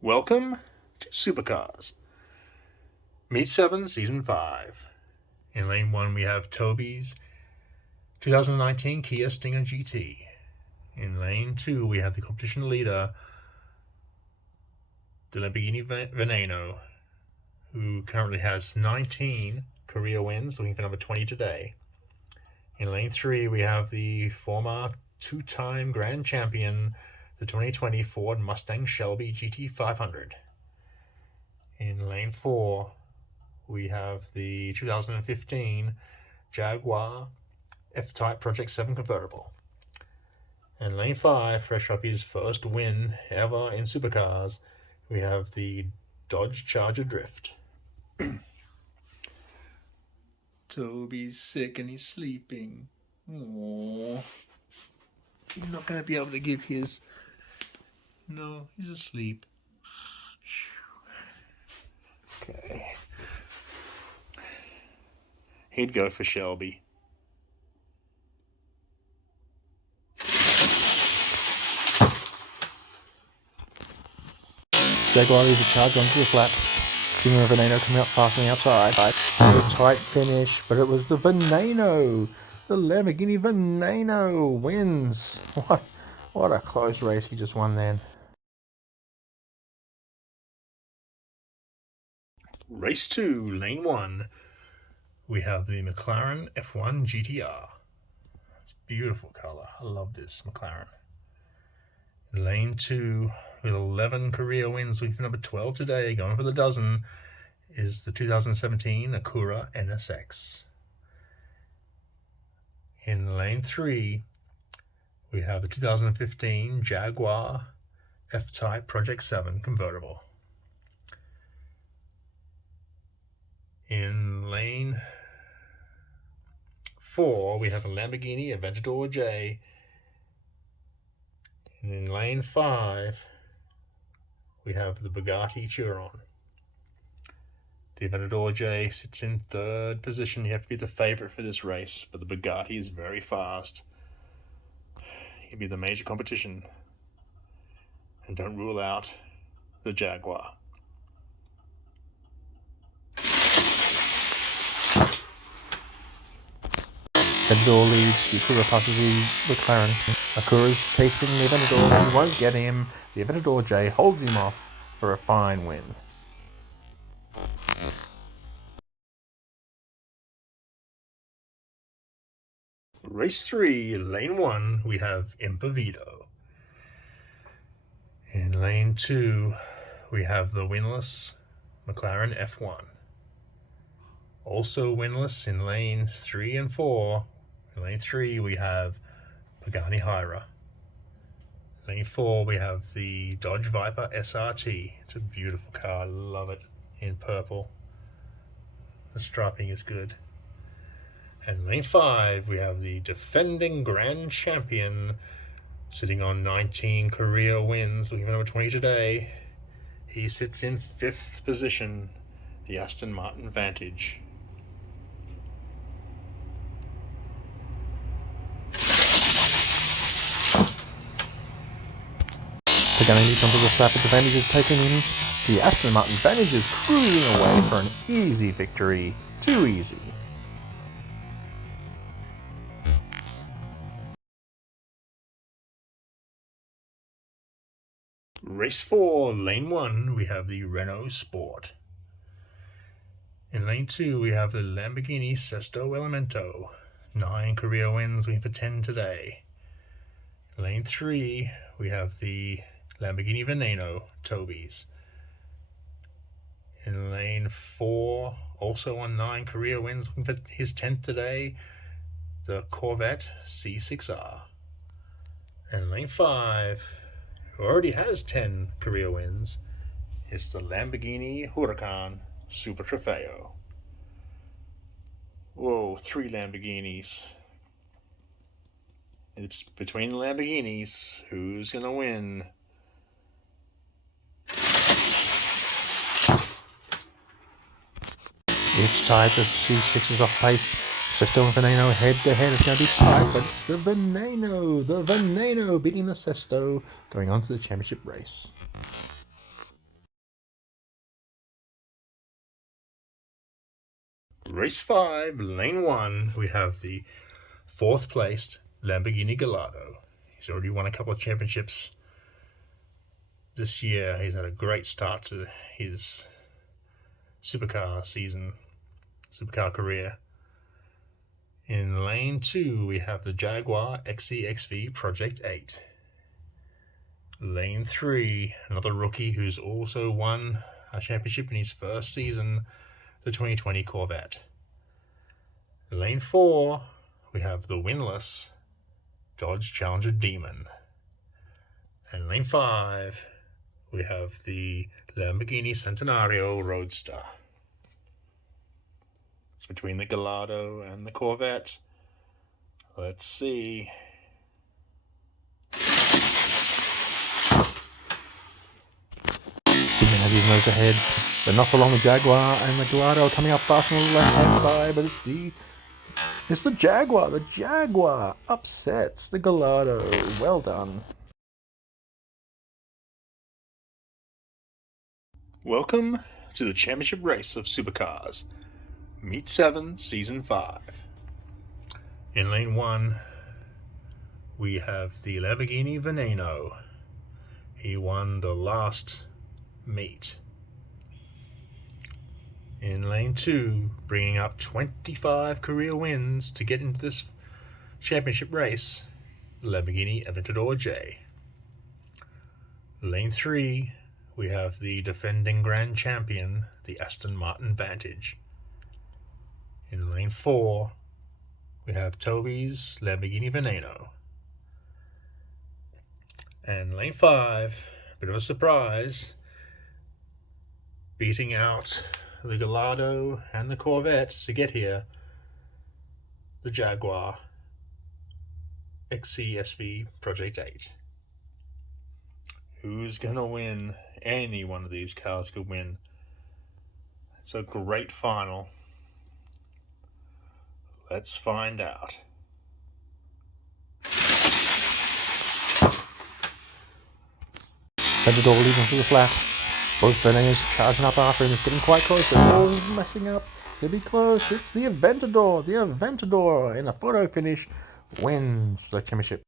Welcome to Supercars. Meet 7, Season 5. In Lane 1, we have Toby's 2019 Kia Stinger GT. In Lane 2, we have the competition leader, the Lamborghini Veneno, who currently has 19 career wins, looking for number 20 today. In Lane 3, we have the former two-time grand champion, the 2020 Ford Mustang Shelby GT500. In Lane 4, we have the 2015 Jaguar F-Type Project 7 convertible. In Lane 5, fresh off his first win ever in Supercars, we have the Dodge Charger Drift. Toby's sick and he's sleeping. Aww. He's not going to be able to give his... No, he's asleep. Okay. He'd go for Shelby. Jaguar leaves a charge onto the flat. Stinger and Veneno coming up fast on the outside. A tight finish, but it was the Veneno. The Lamborghini Veneno wins. What a close race he just won then. Race 2, Lane 1. We have the McLaren F1 GTR. It's a beautiful color. I love this McLaren. In Lane 2, with 11 career wins, looking for number 12 today, going for the dozen, is the 2017 Acura NSX. In Lane 3, we have the 2015 Jaguar F-Type Project 7 convertible. In Lane 4, we have a Lamborghini Aventador J. And in Lane 5, we have the Bugatti Chiron. The Aventador J sits in third position. You have to be the favorite for this race, but the Bugatti is very fast. He'll be the major competition. And don't rule out the Jaguar. Aventador leads, the Acura passes the McLaren. Acura's chasing the Aventador, he won't get him. The Aventador J holds him off for a fine win. Race 3, Lane 1, we have Impervito. In Lane 2, we have the winless McLaren F1. Also winless in Lane 3 and 4. In Lane 3, we have Pagani Huayra. Lane 4, we have the Dodge Viper SRT. It's a beautiful car. I love it in purple. The striping is good. And Lane 5, we have the defending grand champion sitting on 19 career wins, looking for number 20 today. He sits in 5th position, the Aston Martin Vantage. Pagani leads onto the flat, but the Vantage is taken in. The Aston Martin Vantage is cruising away for an easy victory. Too easy. Race 4, Lane 1, we have the Renault Sport. In Lane 2, we have the Lamborghini Sesto Elemento. 9 career wins, looking for 10 today. In Lane 3, we have the Lamborghini Veneno, Toby's. In Lane 4, also on 9 career wins, looking for his 10th today, the Corvette C6R. And Lane 5, who already has 10 career wins, is the Lamborghini Huracan Super Trofeo. Whoa, 3 Lamborghinis. It's between the Lamborghinis. Who's gonna win? It's tied, the C6 is off pace. Sesto and Veneno head to head. It's going to be tight, but it's the Veneno beating the Sesto, going on to the championship race. Race 5, Lane 1, we have the 4th placed Lamborghini Gallardo. He's already won a couple of championships this year. He's had a great start to his supercar career. In lane 2, we have the Jaguar XCXV Project 8. Lane 3, another rookie who's also won a championship in his first season, the 2020 Corvette. Lane 4, we have the winless Dodge Challenger Demon. And lane 5, we have the Lamborghini Centenario Roadster. It's between the Gallardo and the Corvette. Let's see. Demon has his nose ahead, but not for long. The Jaguar and the Gallardo are coming up fast on the left-hand side, but it's the Jaguar. The Jaguar upsets the Gallardo. Well done. Welcome to the championship race of supercars, Meet 7, Season 5. In lane 1, we have the Lamborghini Veneno. He won the last meet. In lane 2, bringing up 25 career wins to get into this championship race, the Lamborghini Aventador J. Lane 3, we have the defending grand champion, the Aston Martin Vantage. In lane 4, we have Toby's Lamborghini Veneno. And lane 5, bit of a surprise, beating out the Gallardo and the Corvette to get here, the Jaguar XCSV Project 8. Who's gonna win? Any one of these cars could win. It's a great final. Let's find out. Aventador leading to the flat. Both Venenos charging up after him. It's getting quite close. They're all messing up. It's going to be close. It's the Aventador. The Aventador in a photo finish wins the championship.